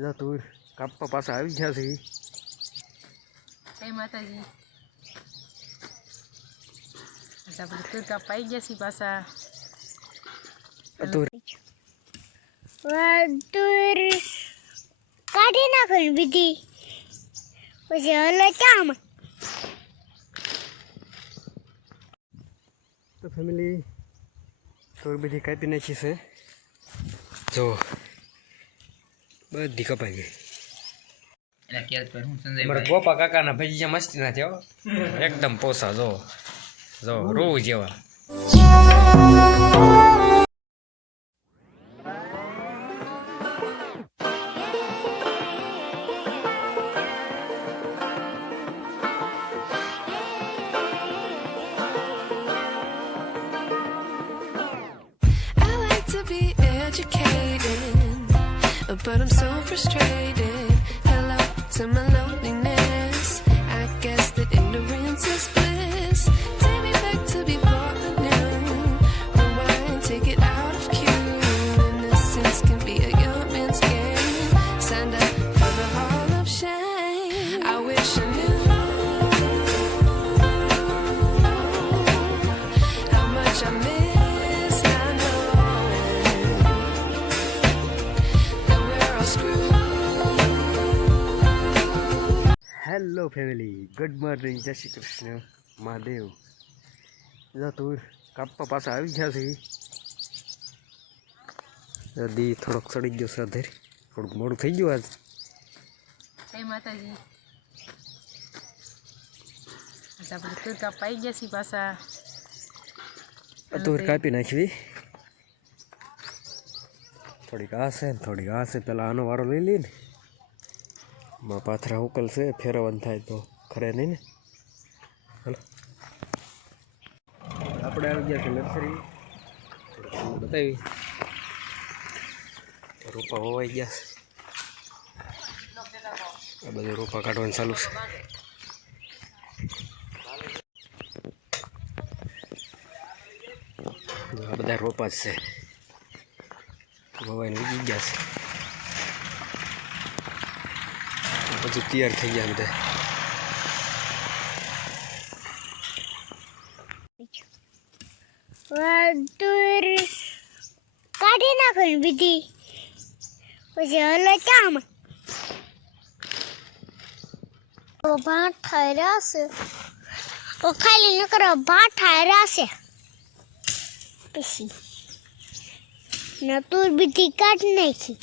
જા તું કાપવા પાછા આવી ગયા છે. જય માતાજી. આપણે તુર કાપવા આવી ગયા છીએ પાછા. તુર કાઢી નાખો બીજી પછી હલો ચામ. તો ફેમિલી તુર બધી કાપી નાખી છે. જો બધી કપાઈ ગઈ. મારા ગોપા કાકાના ભજીયા મસ્તી ના થયો એકદમ પોસા. જો જો રોવ જેવા. But I'm so frustrated. Hello to my loneliness. I guess that ignorance is bliss. Take me back to before I knew. Rewind, take it out of cue. Innocence can be a young man's game. Signed up for the hall of shame. I wish I knew how much I miss not knowing that we're all screwed. Hello family, good morning, જય શ્રી કૃષ્ણ, મહાદેવ. જા તું કાપવા પાછા આવી ગયા છે. દી થોડોક ચડી ગયો છે અધેર, થોડુંક મોડું થઈ ગયું આજ. જય માતાજી. આપણે તુર કાપવા આવી ગયા છીએ પાછા. તુર કાપી નાખવી. થોડીક આ છે ને થોડીક આ છે. પેલા આનો વારો લઈ લઈએ ને, માં પાથરા ઉકલશે, ફેરવવાનું થાય તો ખરે નહીં ને. હાલો આપણે આવી ગયા છે નર્સરી. બતાવી રોપા વવાઈ ગયા છે. આ બધું રોપા કાઢવાનું ચાલુ છે. આ બધા રોપા જ છે, વવાઈને ઉગી ગયા છે. બધું તૈયાર થઈ ગયા બધા. તુર કાઢી નાખો બીજી પછી હલો ચામ. ભાત થઈ રહ્યા છે તો ખાલી નકરો ભાત થઈ રહ્યા છે. પછી ના તુર બીજી કાઢી નાખી.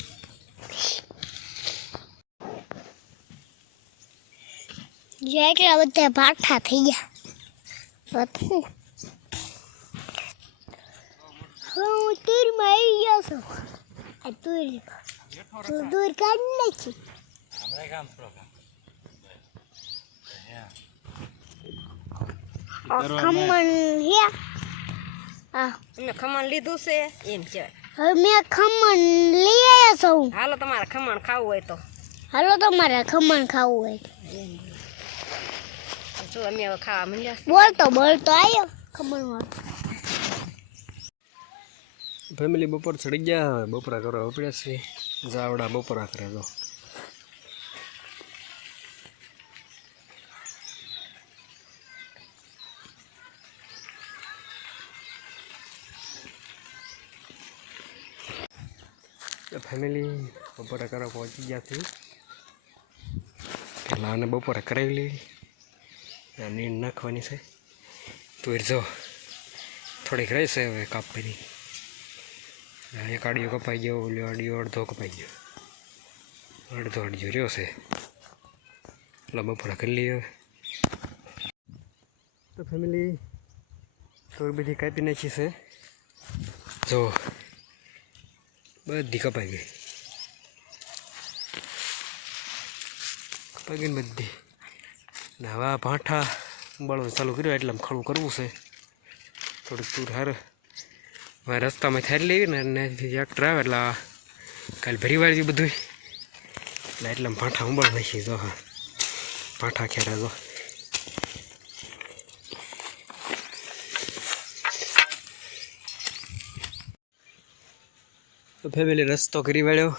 એટલા બધા ભાઠા થઈ ગયા. હું તુરમાં આવી ગયો છું. આ તુર કાઢી નાખી. ખમણ હે તમે ખમણ લીધું છે એમ કહેવાય. હવે મેં ખમણ લઈ આવ્યા છું. હાલો તમારે ખમણ ખાવું હોય તો. હાલો તમારે ખમણ ખાવું હોય જો અમે હવે ખાવા માંડ્યા. બોલતો આવ્યો ખમણ. ફેમિલી બપોર ચડી ગયા, બપોરા કરવા ઉપડ્યા છે. જાવડા બપોરા કરે. તો ફેમિલી બપોરા કરવા પહોંચી ગયા છે. પહેલાં આને બપોરા કરાવી લેવી, નીંદ નાખવાની છે. તુર જો થોડીક રહેશે હવે કાપવાની. એક આડિયો કપાઈ ગયો, ઓલો આડિયો અડધો કપાઈ ગયો, અડધો રહ્યો છે. એટલે બપોરા કરી લઈએ. તો ફેમિલી તુર બધી કાપી નાખી છે. જો બધી કપાઈ ગઈ ને બધી. ને હવે ભાઠા ઉબાળવાનું ચાલુ કર્યું એટલે ખડું કરવું છે. થોડીક તુર હારે હવે રસ્તામાં થારી લેવી ને ટ્રેક્ટર આવે એટલે કાલે ભરી વાળી બધું એટલે ભાઠા ઉબાળ નાખી. જો હા ભાઠા ખેરા જો. તો ફેમિલી રસ્તો કરી વાળ્યો,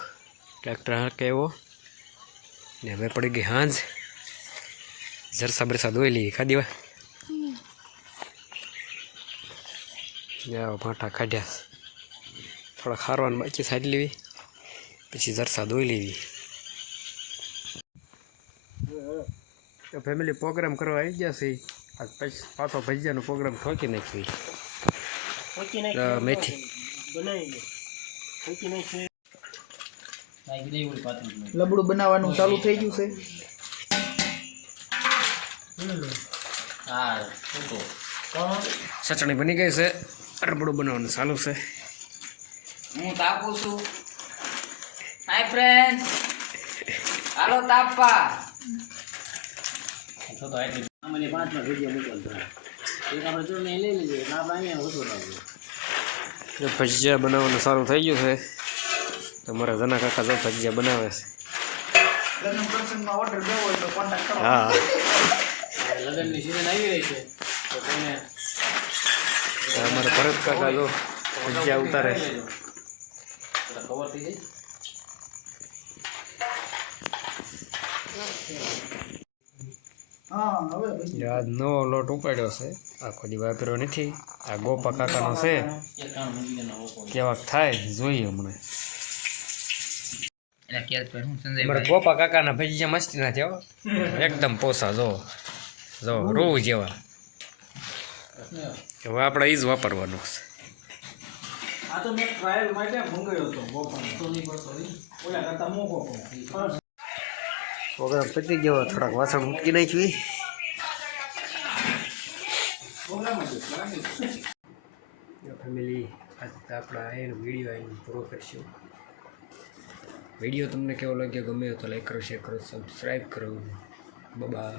ટ્રેક્ટર હાંકે એવો ને હવે પડી ગઈ હાંજ જરસા બરસા દોઈ લઈએ ખાધી વા ભાંઠા કાઢ્યા થોડા ખારવાનું બાકી સાઈડ લેવી પછી જરસા દોઈ લેવી તો ફેમિલી પ્રોગ્રામ કરવા આવી ગયા છે આજ પછી પાછો ભજીયાનો પ્રોગ્રામ ઠોકી નાખ્યો મેથી લબડું બનાવવાનું ચાલુ થઈ ગયું છે. ચટણી બની ગઈ છે રબડું બનાવવાનું ચાલુ છે. હું તાપું છું. હાય ફ્રેન્ડ, હાલો તાપવા. ભજીયા બનાવવાનું સારું થઈ ગયું છે. તમારા જના કાકા જો ભજીયા બનાવે છે. લગ્ન પ્રસંગમાં ઓર્ડર દેવો હોય તો કોન્ટેક્ટ કરો. હા લગ્નની સીઝન આવી રહી છે તો તમે અમારા ભરત કાકા જો ભજીયા ઉતારે છે. ખબર થઈ જાય. હા હવે આજ નવો લોટ ઉપાડ્યો છે આખો દી વાપર્યો નથી. આ ગોપા કાકાનો છે કેવાક થાય જોઈએ હમણાં. અમારા ગોપા કાકાના ભજીયા મસ્તી ના થયો એકદમ પોસા જો જો રૂ જેવા. હવે આપણે એ જ વાપરવાનું છે. આ તો મેં ટ્રાયલ માટે મંગાવ્યો હતો ગોપાનો તો નહીં પડતો ઓલા કરતા મોકો પ્રોગ્રામ પતી ગયો થોડાક વાસણ મૂકી નાખી. ફેમિલી આજ આપણા એનો વિડીયો આવીને પૂરો કરશું. વિડીયો તમને કેવો લાગ્યો ગમે તો લાઈક કરો, શેર કરો, સબસ્ક્રાઈબ કરો. બાય.